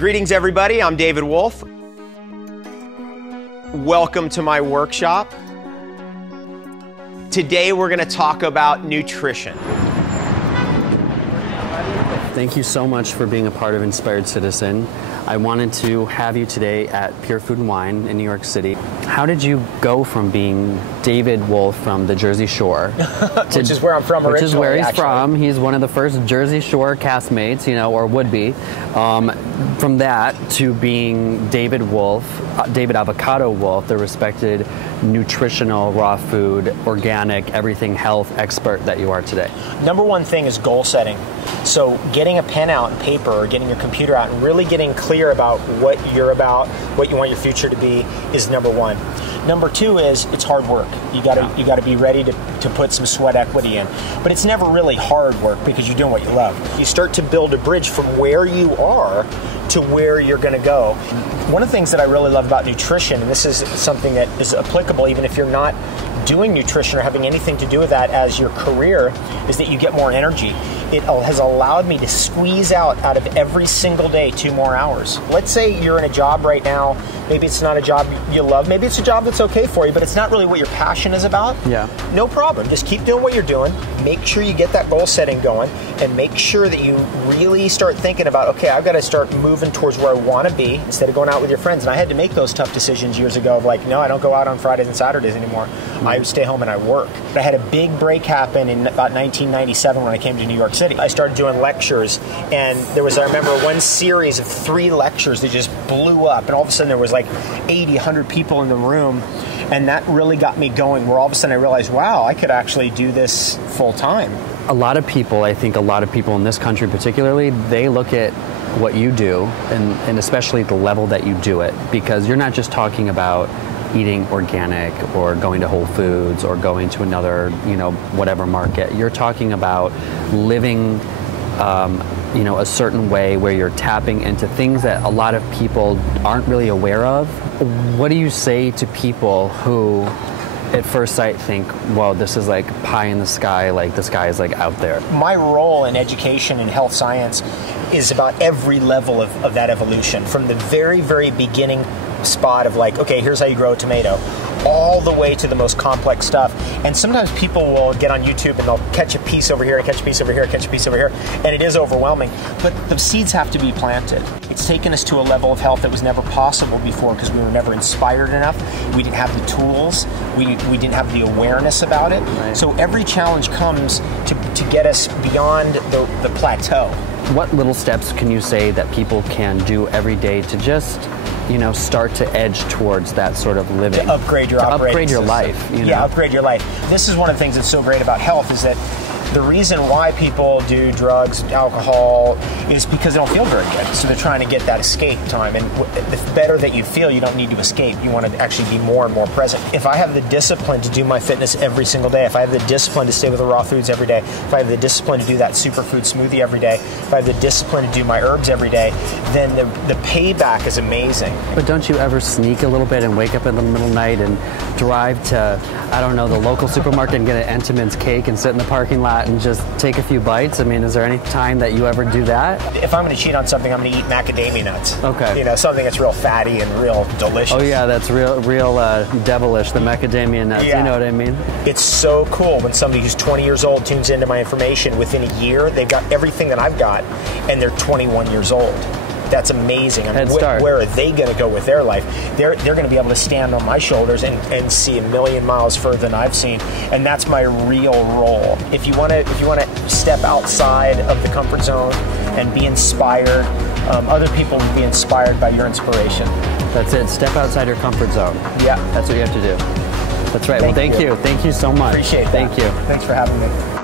Greetings, everybody. I'm David Wolfe. Welcome to my workshop. Today, we're going to talk about nutrition. Thank you so much for being a part of Inspired Citizen. I wanted to have you today at Pure Food and Wine in New York City. How did you go from being David Wolfe from the Jersey Shore, which is where I'm from originally? Which is where he's actually from. He's one of the first Jersey Shore castmates, you know, or would be. From that to being David Wolfe, David Avocado Wolfe, the respected nutritional, raw food, organic, everything health expert that you are today. Number one thing is goal setting. So getting a pen out and paper or getting your computer out and really getting clear about what you're about, what you want your future to be is number one. Number two is it's hard work. You gotta be ready to put some sweat equity in. But it's never really hard work because you're doing what you love. You start to build a bridge from where you are to where you're gonna go. One of the things that I really love about nutrition, and this is something that is applicable even if you're not doing nutrition or having anything to do with that as your career, is that you get more energy. It has allowed me to squeeze out of every single day 2 more hours. Let's say you're in a job right now, maybe it's not a job you love, maybe it's a job that's okay for you, but it's not really what your passion is about. Yeah. No problem, just keep doing what you're doing, make sure you get that goal setting going, and make sure that you really start thinking about, okay, I've got to start moving towards where I want to be instead of going out with your friends. And I had to make those tough decisions years ago of like, no, I don't go out on Fridays and Saturdays anymore. I stay home and I work. I had a big break happen in about 1997 when I came to New York City. I started doing lectures, and there was, I remember, one series of 3 lectures that just blew up, and all of a sudden there was like 80, 100 people in the room, and that really got me going, where all of a sudden I realized, wow, I could actually do this full time. A lot of people, I think a lot of people in this country particularly, they look at what you do, and especially the level that you do it, because you're not just talking about eating organic or going to Whole Foods or going to another, you know, whatever market. You're talking about living, you know, a certain way where you're tapping into things that a lot of people aren't really aware of. What do you say to people who at first sight think, well, this is like pie in the sky, like the sky is like out there? My role in education and health science is about every level of that evolution, from the very, very beginning spot of like, okay, here's how you grow a tomato, all the way to the most complex stuff. And sometimes people will get on YouTube and they'll catch a piece over here, and catch a piece over here, catch a piece over here, and it is overwhelming. But the seeds have to be planted. It's taken us to a level of health that was never possible before because we were never inspired enough. We didn't have the tools. We didn't have the awareness about it. Right. So every challenge comes to get us beyond the plateau. What little steps can you say that people can do every day to just, you know, start to edge towards that sort of living? To upgrade your operating upgrade your system. life. You know? Yeah, upgrade your life. This is one of the things that's so great about health, is that the reason why people do drugs, alcohol, is because they don't feel very good. So they're trying to get that escape time. And the better that you feel, you don't need to escape. You want to actually be more and more present. If I have the discipline to do my fitness every single day, if I have the discipline to stay with the raw foods every day, if I have the discipline to do that superfood smoothie every day, if I have the discipline to do my herbs every day, then the payback is amazing. But don't you ever sneak a little bit and wake up in the middle of the night and drive to, I don't know, the local supermarket and get an Entenmann's cake and sit in the parking lot and just take a few bites? I mean, is there any time that you ever do that? If I'm going to cheat on something, I'm going to eat macadamia nuts. Okay. You know, something that's real fatty and real delicious. Oh yeah, that's real devilish, the macadamia nuts. Yeah. You know what I mean? It's so cool when somebody who's 20 years old tunes into my information. Within a year, they've got everything that I've got, and they're 21 years old. That's amazing. I mean, where are they going to go with their life? They're going to be able to stand on my shoulders and see a million miles further than I've seen, and that's my real role. If you want to step outside of the comfort zone and be inspired, other people will be inspired by your inspiration. That's it. Step outside your comfort zone. Yeah, that's what you have to do. That's right. Thank you. Thank you so much. Appreciate that. Thank you. Thanks for having me.